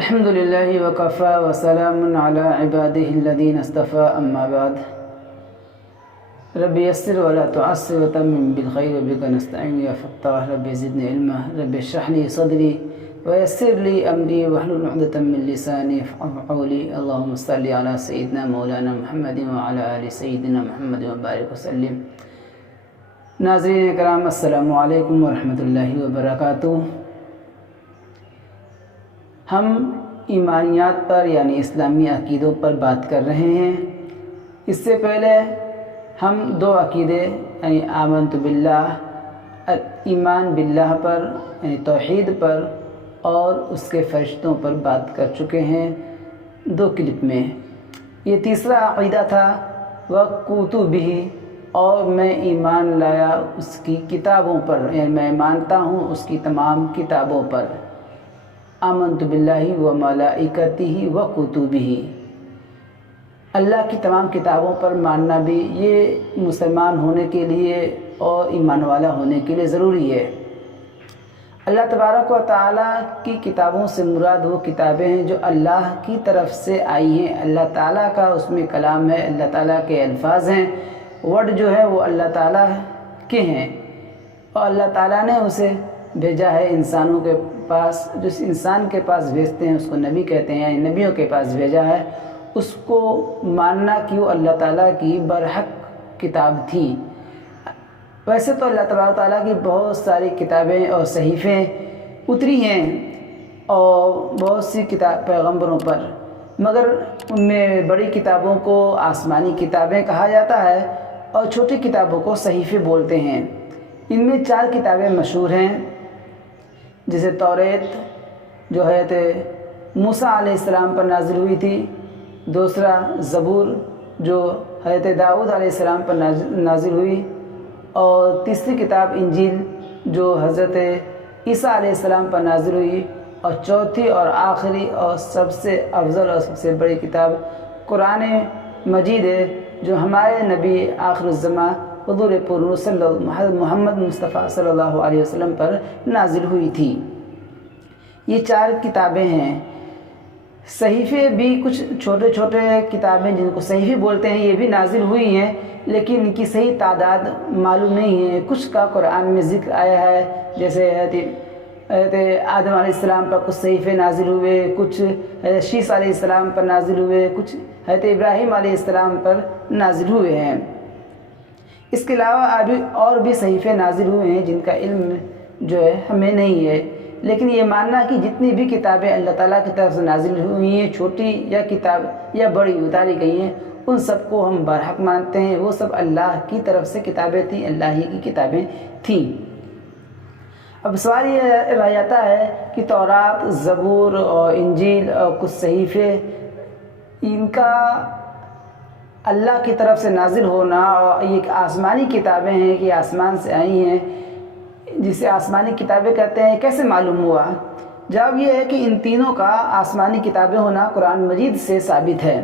الحمد لله وكفى وسلام على عباده الذين اصطفى أما بعد رب يسر ولا تعسر وتمم بالخير بك نستعين يا فتاح رب زدني علما رب اشرح لي صدري ويسر لي أمري واحلل عقدة من لساني يفقهوا قولي اللهم صل على سيدنا مولانا محمد وعلى آل سيدنا محمد وبارك وسلم. ناظرین کرام السلام علیکم ورحمۃ اللہ وبرکاتہ. ہم ایمانیات پر یعنی اسلامی عقیدوں پر بات کر رہے ہیں. اس سے پہلے ہم دو عقیدے یعنی آمنت باللہ ایمان باللہ پر یعنی توحید پر اور اس کے فرشتوں پر بات کر چکے ہیں دو کلپ میں. یہ تیسرا عقیدہ تھا وَكُتُبِهِ، اور میں ایمان لایا اس کی کتابوں پر یعنی میں مانتا ہوں اس کی تمام کتابوں پر. آمنت باللہ و ملائکتہ و کتبہ، اللہ کی تمام کتابوں پر ماننا بھی یہ مسلمان ہونے کے لیے اور ایمان والا ہونے کے لیے ضروری ہے. اللہ تبارک و تعالیٰ کی کتابوں سے مراد وہ کتابیں ہیں جو اللہ کی طرف سے آئی ہیں. اللہ تعالیٰ کا اس میں کلام ہے، اللہ تعالیٰ کے الفاظ ہیں. ورڈ جو ہے وہ اللہ تعالیٰ کے ہیں اور اللہ تعالیٰ نے اسے بھیجا ہے انسانوں کے پاس. جس انسان کے پاس بھیجتے ہیں اس کو نبی کہتے ہیں، یعنی نبیوں کے پاس بھیجا ہے. اس کو ماننا کہ وہ اللہ تعالیٰ کی برحق کتاب تھی. ویسے تو اللہ تبارک تعالیٰ کی بہت ساری کتابیں اور صحیفیں اتری ہیں اور بہت سی پیغمبروں پر، مگر ان میں بڑی کتابوں کو آسمانی کتابیں کہا جاتا ہے اور چھوٹی کتابوں کو صحیفے بولتے ہیں. ان میں 4 کتابیں مشہور ہیں، جیسے توریت جو حضرت موسیٰ علیہ السلام پر نازل ہوئی تھی، دوسرا زبور جو حضرت داؤد علیہ السلام پر نازل ہوئی، اور تیسری کتاب انجیل جو حضرت عیسیٰ علیہ السلام پر نازل ہوئی، اور چوتھی اور آخری اور سب سے افضل اور سب سے بڑی کتاب قرآن مجید ہے جو ہمارے نبی آخر الزماں حضور پرنور محمد مصطفیٰ صلی اللہ علیہ وسلم پر نازل ہوئی تھی. یہ 4 کتابیں ہیں. صحیفے بھی کچھ چھوٹے چھوٹے کتابیں جن کو صحیفے بولتے ہیں یہ بھی نازل ہوئی ہیں، لیکن ان کی صحیح تعداد معلوم نہیں ہے. کچھ کا قرآن میں ذکر آیا ہے، جیسے حضرت آدم علیہ السلام پر کچھ صحیفے نازل ہوئے، کچھ حضرت شیس علیہ السلام پر نازل ہوئے، کچھ حضرت ابراہیم علیہ السلام پر نازل ہوئے ہیں. اس کے علاوہ اور بھی صحیفے نازل ہوئے ہیں جن کا علم جو ہے ہمیں نہیں ہے. لیکن یہ ماننا کہ جتنی بھی کتابیں اللہ تعالیٰ کی طرف سے نازل ہوئی ہیں، چھوٹی یا کتاب یا بڑی اتاری گئی ہیں، ان سب کو ہم برحق مانتے ہیں. وہ سب اللہ کی طرف سے کتابیں تھیں، اللہ ہی کی کتابیں تھیں. اب سوال یہ رہ جاتا ہے کہ تورات، زبور اور انجیل اور کچھ صحیفے ان کا اللہ کی طرف سے نازل ہونا اور یہ آسمانی کتابیں ہیں کہ آسمان سے آئی ہیں، جسے آسمانی کتابیں کہتے ہیں، کیسے معلوم ہوا؟ جواب یہ ہے کہ ان تینوں کا آسمانی کتابیں ہونا قرآن مجید سے ثابت ہے.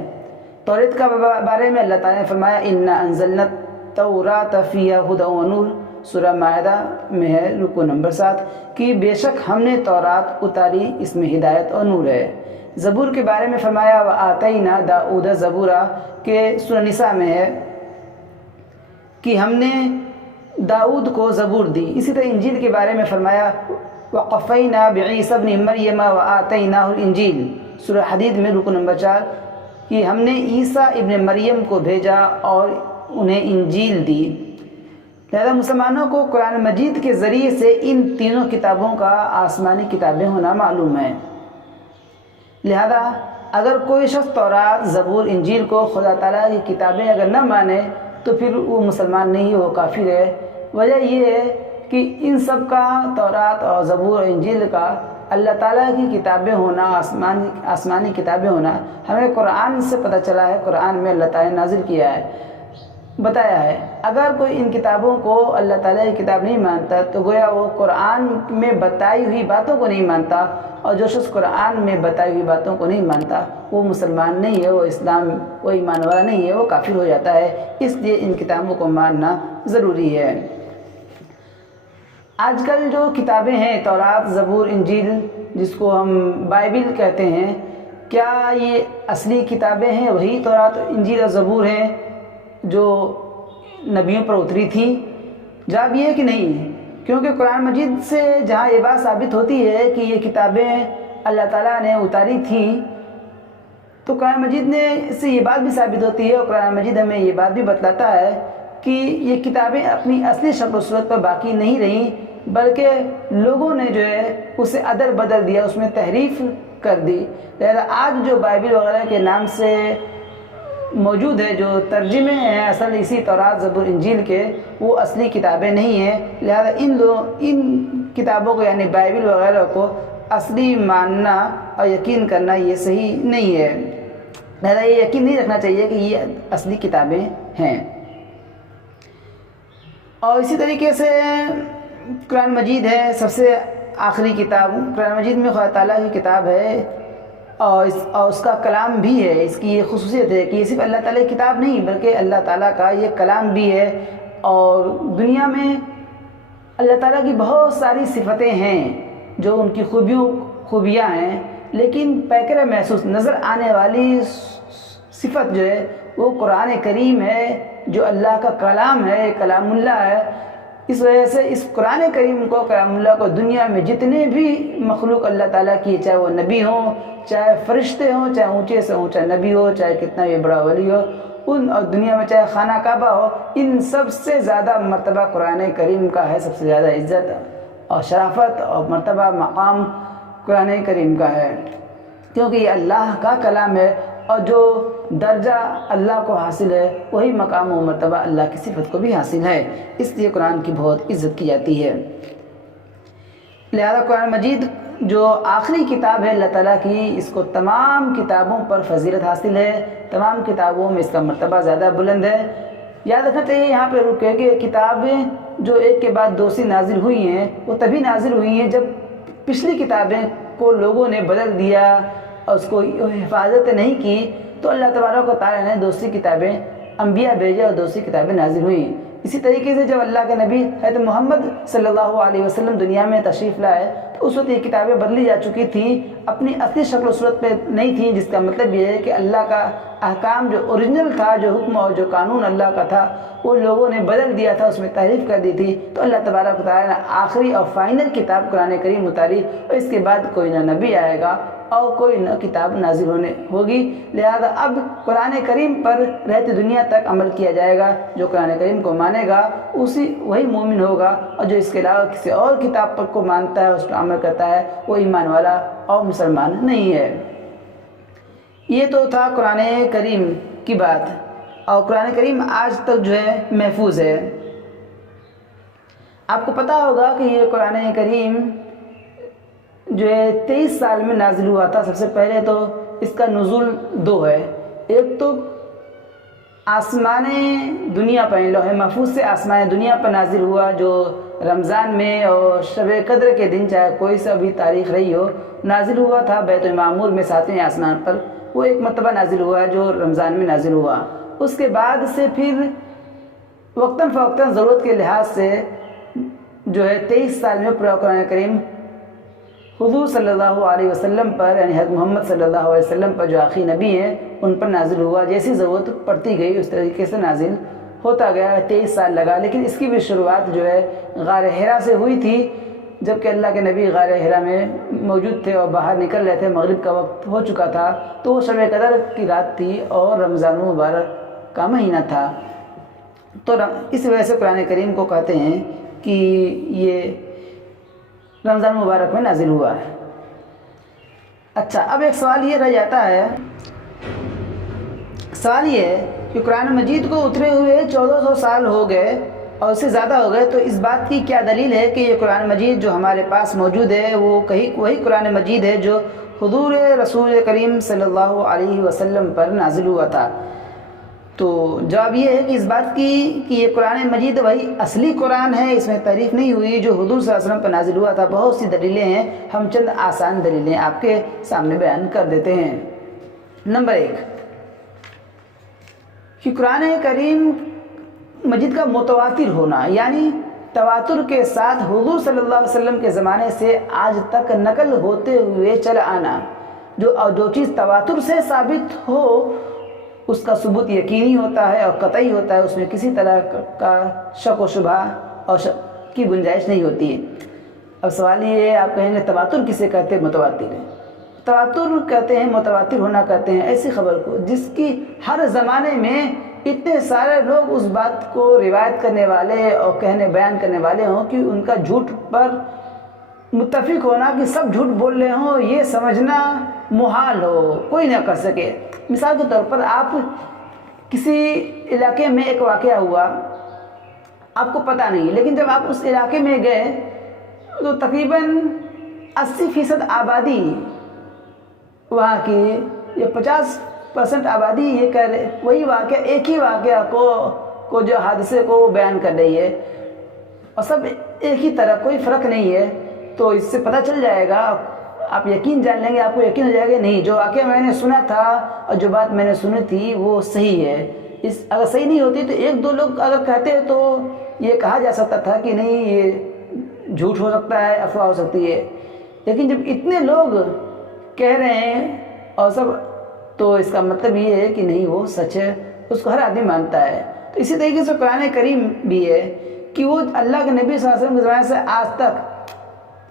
توریت کا بارے میں اللہ تعالیٰ نے فرمایا اِنَّا أَنزَلْنَا التَّوْرَاةَ فِيهَا هُدًى وَنُورٌ، سورہ مائدہ میں ہے رکوع نمبر 7 کہ بے شک ہم نے تورات اتاری، اس میں ہدایت اور نور ہے. زبور کے بارے میں فرمایا وَآتَيْنَا دَاؤُدَ زَبُورًا کہ سورہ نساء میں ہے کہ ہم نے داؤد کو زبور دی. اسی طرح انجیل کے بارے میں فرمایا وَقَفَّيْنَا بِعِيسَى ابْنِ مَرْيَمَ وَآتَيْنَاهُ الْإِنجِيلَ، سورہ حدید میں رکوع نمبر 4 کہ ہم نے عیسیٰ ابن مریم کو بھیجا اور انہیں انجیل دی. لہذا مسلمانوں کو قرآن مجید کے ذریعے سے ان تینوں کتابوں کا آسمانی کتابیں ہونا معلوم ہے. لہذا اگر کوئی شخص تورات، زبور، انجیل کو خدا تعالیٰ کی کتابیں اگر نہ مانے تو پھر وہ مسلمان نہیں ہے، وہ کافر ہے. وجہ یہ ہے کہ ان سب کا تورات اور زبور اور انجیل کا اللہ تعالیٰ کی کتابیں ہونا، آسمانی کتابیں ہونا ہمیں قرآن سے پتہ چلا ہے. قرآن میں اللہ تعالیٰ نے نازل کیا ہے، بتایا ہے. اگر کوئی ان کتابوں کو اللہ تعالیٰ کی کتاب نہیں مانتا تو گویا وہ قرآن میں بتائی ہوئی باتوں کو نہیں مانتا، اور جو شخص قرآن میں بتائی ہوئی باتوں کو نہیں مانتا وہ مسلمان نہیں ہے، وہ ایمان والا نہیں ہے، وہ کافر ہو جاتا ہے. اس لیے ان کتابوں کو ماننا ضروری ہے. آج کل جو کتابیں ہیں تورات، زبور، انجیل، جس کو ہم بائبل کہتے ہیں، کیا یہ اصلی کتابیں ہیں، وہی تورات، انجیل اور زبور ہیں جو نبیوں پر اتری تھیں؟ جواب یہ ہے کہ نہیں، کیونکہ قرآن مجید سے جہاں یہ بات ثابت ہوتی ہے کہ یہ کتابیں اللہ تعالیٰ نے اتاری تھیں، تو قرآن مجید نے اس سے یہ بات بھی ثابت ہوتی ہے، اور قرآن مجید ہمیں یہ بات بھی بتلاتا ہے کہ یہ کتابیں اپنی اصلی شکل و صورت پر باقی نہیں رہیں، بلکہ لوگوں نے جو ہے اسے ادل بدل دیا، اس میں تحریف کر دی۔ لہذا آج جو بائبل وغیرہ کے نام سے موجود ہے، جو ترجمے ہیں اصل اسی تورات، زبور، انجیل کے، وہ اصلی کتابیں نہیں ہیں۔ لہذا ان کتابوں کو یعنی بائبل وغیرہ کو اصلی ماننا اور یقین کرنا یہ صحیح نہیں ہے۔ لہذا یہ یقین نہیں رکھنا چاہیے کہ یہ اصلی کتابیں ہیں۔ اور اسی طریقے سے قرآن مجید ہے سب سے آخری کتاب۔ قرآن مجید میں خدا تعالیٰ کی کتاب ہے، اور اس کا کلام بھی ہے۔ اس کی یہ خصوصیت ہے کہ یہ صرف اللہ تعالیٰ کی کتاب نہیں بلکہ اللہ تعالیٰ کا یہ کلام بھی ہے، اور دنیا میں اللہ تعالیٰ کی بہت ساری صفتیں ہیں جو ان کی خوبیاں ہیں، لیکن پیکر محسوس نظر آنے والی صفت جو ہے وہ قرآن کریم ہے، جو اللہ کا کلام ہے، کلام اللہ ہے۔ اس وجہ سے اس قرآن کریم کو، کلام اللہ کو، دنیا میں جتنے بھی مخلوق اللہ تعالیٰ کی، چاہے وہ نبی ہوں، چاہے فرشتے ہوں، چاہے اونچے سے اونچا نبی ہو، چاہے کتنا بھی بڑا ولی ہو، اور دنیا میں چاہے خانہ کعبہ ہو، ان سب سے زیادہ مرتبہ قرآن کریم کا ہے، سب سے زیادہ عزت اور شرافت اور مرتبہ مقام قرآن کریم کا ہے، کیونکہ یہ اللہ کا کلام ہے، اور جو درجہ اللہ کو حاصل ہے وہی مقام و مرتبہ اللہ کی صفت کو بھی حاصل ہے، اس لیے قرآن کی بہت عزت کی جاتی ہے۔ لہذا قرآن مجید جو آخری کتاب ہے اللہ تعالیٰ کی، اس کو تمام کتابوں پر فضیلت حاصل ہے، تمام کتابوں میں اس کا مرتبہ زیادہ بلند ہے۔ یاد رکھنا چاہیے یہاں پہ رک کے کہ کتابیں جو ایک کے بعد دوسری نازل ہوئی ہیں وہ تبھی نازل ہوئی ہیں جب پچھلی کتابیں کو لوگوں نے بدل دیا اور اس کو حفاظت نہیں کی، تو اللہ تبارک و تعالیٰ نے دوسری کتابیں انبیاء بھیجے اور دوسری کتابیں نازل ہوئیں۔ اسی طریقے سے جب اللہ کے نبی حضرت محمد صلی اللہ علیہ وسلم دنیا میں تشریف لائے تو اس وقت یہ کتابیں بدلی جا چکی تھیں، اپنی اصلی شکل و صورت پہ نہیں تھیں، جس کا مطلب یہ ہے کہ اللہ کا احکام جو اوریجنل تھا، جو حکم اور جو قانون اللہ کا تھا، وہ لوگوں نے بدل دیا تھا، اس میں تحریف کر دی تھی۔ تو اللہ تبارک و تعالیٰ نے آخری اور فائنل کتاب قرآن کریم اتاری، اور اس کے بعد کوئی نہ نبی آئے گا اور کوئی نہ کتاب نازل ہوگی۔ لہذا اب قرآن کریم پر رہتی دنیا تک عمل کیا جائے گا۔ جو قرآن کریم کو مانے گا وہی مومن ہوگا، اور جو اس کے علاوہ کسی اور کتاب پر کو مانتا ہے، اس پر عمل کرتا ہے، وہ ایمان والا اور مسلمان نہیں ہے۔ یہ تو تھا قرآن کریم کی بات، اور قرآن کریم آج تک جو ہے محفوظ ہے۔ آپ کو پتہ ہوگا کہ یہ قرآن کریم جو ہے 23 سال میں نازل ہوا تھا۔ سب سے پہلے تو اس کا نزول 2 ہے، ایک تو آسمان دنیا پر، لوح محفوظ سے آسمان دنیا پر نازل ہوا، جو رمضان میں اور شب قدر کے دن، چاہے کوئی سا بھی تاریخ رہی ہو، نازل ہوا تھا بیت المعمور میں 7ویں آسمان پر۔ وہ ایک مرتبہ نازل ہوا جو رمضان میں نازل ہوا۔ اس کے بعد سے پھر وقتاً فوقتاً ضرورت کے لحاظ سے جو ہے 23 سال میں پورا قرآن کریم حضور صلی اللہ علیہ وسلم پر، یعنی حضرت محمد صلی اللہ علیہ وسلم پر جو آخری نبی ہیں ان پر نازل ہوا۔ جیسی ضرورت پڑتی گئی اس طریقے سے نازل ہوتا گیا۔ 23 سال لگا، لیکن اس کی بھی شروعات جو ہے غار حرا سے ہوئی تھی، جب کہ اللہ کے نبی غار حرا میں موجود تھے اور باہر نکل رہے تھے، مغرب کا وقت ہو چکا تھا، تو وہ شب قدر کی رات تھی اور رمضان مبارک کا مہینہ تھا۔ تو اس وجہ سے قرآن کریم کو کہتے ہیں کہ یہ رمضان مبارک میں نازل ہوا ہے۔ اچھا، اب ایک سوال یہ رہ جاتا ہے، سوال یہ ہے کہ قرآن مجید کو اترے ہوئے 1400 سال ہو گئے اور اس سے زیادہ ہو گئے، تو اس بات کی کیا دلیل ہے کہ یہ قرآن مجید جو ہمارے پاس موجود ہے وہ وہی قرآن مجید ہے جو حضور رسول کریم صلی اللہ علیہ وسلم پر نازل ہوا تھا؟ تو جواب یہ ہے کہ اس بات کی کہ یہ قرآن مجید وہی اصلی قرآن ہے، اس میں تحریف نہیں ہوئی جو حضور صلی اللہ علیہ وسلم پر نازل ہوا تھا۔ بہت سی دلیلیں ہیں، ہم چند آسان دلیلیں آپ کے سامنے بیان کر دیتے ہیں۔ نمبر 1 کہ قرآن کریم مجید کا متواتر ہونا، یعنی تواتر کے ساتھ حضور صلی اللہ علیہ وسلم کے زمانے سے آج تک نقل ہوتے ہوئے چلا آنا، جو چیز تواتر سے ثابت ہو اس کا ثبوت یقینی ہوتا ہے اور قطعی ہوتا ہے، اس میں کسی طرح کا شک و شبہ اور شک کی گنجائش نہیں ہوتی ہے۔ اب سوال یہ ہے، آپ کہیں گے تواتر کسے کہتے ہیں؟ متواتر ہے۔ تواتر کہتے ہیں، متواتر ہونا کہتے ہیں ایسی خبر کو جس کی ہر زمانے میں اتنے سارے لوگ اس بات کو روایت کرنے والے اور بیان کرنے والے ہوں کہ ان کا جھوٹ پر متفق ہونا کہ سب جھوٹ بول رہے ہوں، یہ سمجھنا محال ہو، کوئی نہ کر سکے۔ مثال کے طور پر آپ کسی علاقے میں ایک واقعہ ہوا، آپ کو پتہ نہیں، لیکن جب آپ اس علاقے میں گئے تو تقریباً 80% آبادی وہاں کی یا 50% آبادی یہ کہہ رہے، وہی واقعہ، ایک ہی واقعہ کو جو حادثے کو وہ بیان کر رہی ہے اور سب ایک ہی طرح، کوئی فرق نہیں ہے۔ تو اس سے پتہ چل جائے گا، آپ یقین جان لیں گے، آپ کو یقین ہو جائے گا نہیں، جو واقعہ میں نے سنا تھا اور جو بات میں نے سنی تھی وہ صحیح ہے۔ اگر صحیح نہیں ہوتی تو ایک دو لوگ اگر کہتے تو یہ کہا جا سکتا تھا کہ نہیں یہ جھوٹ ہو سکتا ہے، افواہ ہو سکتی ہے، لیکن جب اتنے لوگ کہہ رہے ہیں اور سب، تو اس کا مطلب یہ ہے کہ نہیں وہ سچ ہے، اس کو ہر آدمی مانتا ہے۔ تو اسی طریقے سے قرآن کریم بھی ہے کہ وہ اللہ کے نبی صلی اللہ علیہ وسلم کے زمانے سے آج تک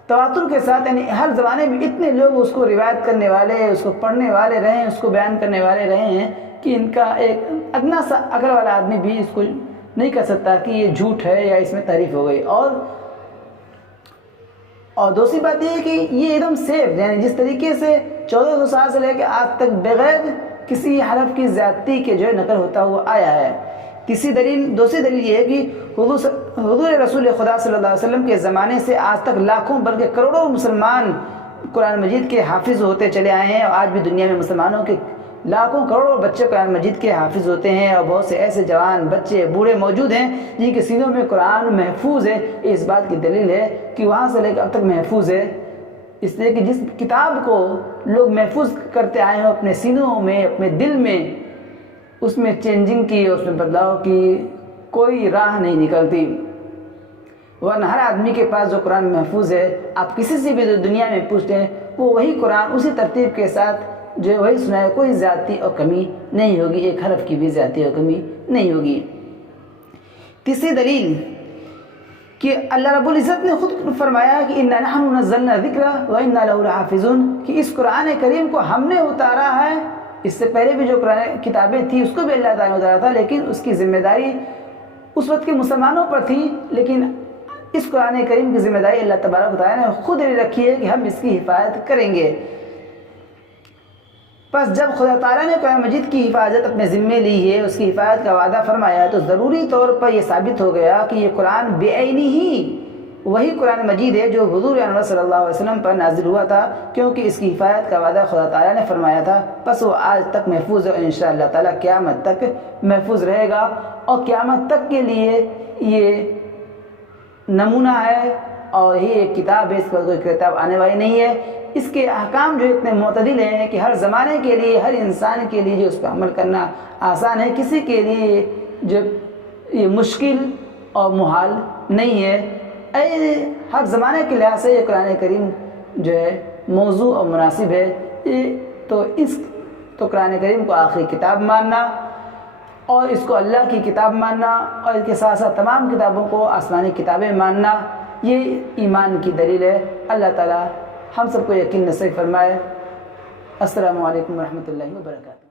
تواتر کے ساتھ، یعنی ہر زمانے میں اتنے لوگ اس کو روایت کرنے والے، اس کو پڑھنے والے رہے ہیں، اس کو بیان کرنے والے رہے ہیں کہ ان کا ایک ادنا سا عقل والا آدمی بھی اس کو نہیں کر سکتا کہ یہ جھوٹ ہے یا اس میں تعریف ہو گئی۔ اور دوسری بات یہ ہے کہ یہ ایک دم سیف، یعنی جس طریقے سے 1400 سال سے لے کے آج تک بغیر کسی حرف کی زیادتی کے جو ہے نقل ہوتا ہوا آیا ہے۔ دوسری دلیل یہ ہے کہ حضور رسول خدا صلی اللہ علیہ وسلم کے زمانے سے آج تک لاکھوں بلکہ کروڑوں مسلمان قرآن مجید کے حافظ ہوتے چلے آئے ہیں، اور آج بھی دنیا میں مسلمانوں کے لاکھوں کروڑوں بچے قرآن مجید کے حافظ ہوتے ہیں، اور بہت سے ایسے جوان بچے بوڑھے موجود ہیں جن کے سینوں میں قرآن محفوظ ہے۔ اس بات کی دلیل ہے کہ وہاں سے لے کر اب تک محفوظ ہے، اس لیے کہ جس کتاب کو لوگ محفوظ کرتے آئے ہیں اپنے سینوں میں، اپنے دل میں، اس میں چینجنگ کی، اس میں بدلاؤ کی کوئی راہ نہیں نکلتی۔ ورنہ ہر آدمی کے پاس جو قرآن محفوظ ہے، آپ کسی سے بھی دنیا میں پوچھتے ہیں، وہ وہی قرآن اسی ترتیب کے ساتھ جو ہے وہی سنائے، کوئی زیادتی اور کمی نہیں ہوگی، ایک حرف کی بھی زیادتی اور کمی نہیں ہوگی۔ تیسری دلیل کہ اللہ رب العزت نے خود فرمایا کہ اِنَّا نَحْنُ نَزَّلْنَا الذِّكْرَ وَإِنَّا لَهُ لَحَافِظُونَ، کہ اس قرآن کریم کو ہم نے اتارا ہے۔ اس سے پہلے بھی جو قرآن کتابیں تھیں اس کو بھی اللہ تعالیٰ نے اتارا تھا، لیکن اس کی ذمہ داری اس وقت کے مسلمانوں پر تھی، لیکن اس قرآن کریم کی ذمہ داری اللہ تبارک و تعالیٰ نے خود رکھی ہے کہ ہم اس کی حفاظت کریں گے۔ بس جب خدا تعالیٰ نے قرآن مجید کی حفاظت اپنے ذمے لی ہے، اس کی حفاظت کا وعدہ فرمایا ہے، تو ضروری طور پر یہ ثابت ہو گیا کہ یہ قرآن بے عینی ہی وہی قرآن مجید ہے جو حضور انور صلی اللہ علیہ وسلم پر نازل ہوا تھا، کیونکہ اس کی حفاظت کا وعدہ خدا تعالیٰ نے فرمایا تھا۔ بس وہ آج تک محفوظ ہے، اور انشاءاللہ تعالیٰ قیامت تک محفوظ رہے گا، اور قیامت تک کے لیے یہ نمونہ ہے اور یہ ایک کتاب ہے، اس پر کوئی کتاب آنے والی نہیں ہے۔ اس کے احکام جو اتنے معتدل ہیں کہ ہر زمانے کے لیے، ہر انسان کے لیے جو اس پر عمل کرنا آسان ہے، کسی کے لیے جو یہ مشکل اور محال نہیں ہے۔ ہر زمانے کے لحاظ سے یہ قرآن کریم جو ہے موضوع اور مناسب ہے۔ تو قرآن کریم کو آخری کتاب ماننا اور اس کو اللہ کی کتاب ماننا، اور اس کے ساتھ ساتھ تمام کتابوں کو آسمانی کتابیں ماننا، یہ ایمان کی دلیل ہے۔ اللہ تعالیٰ ہم سب کو یقین نصیب فرمائے۔ السلام علیکم ورحمۃ اللہ وبرکاتہ۔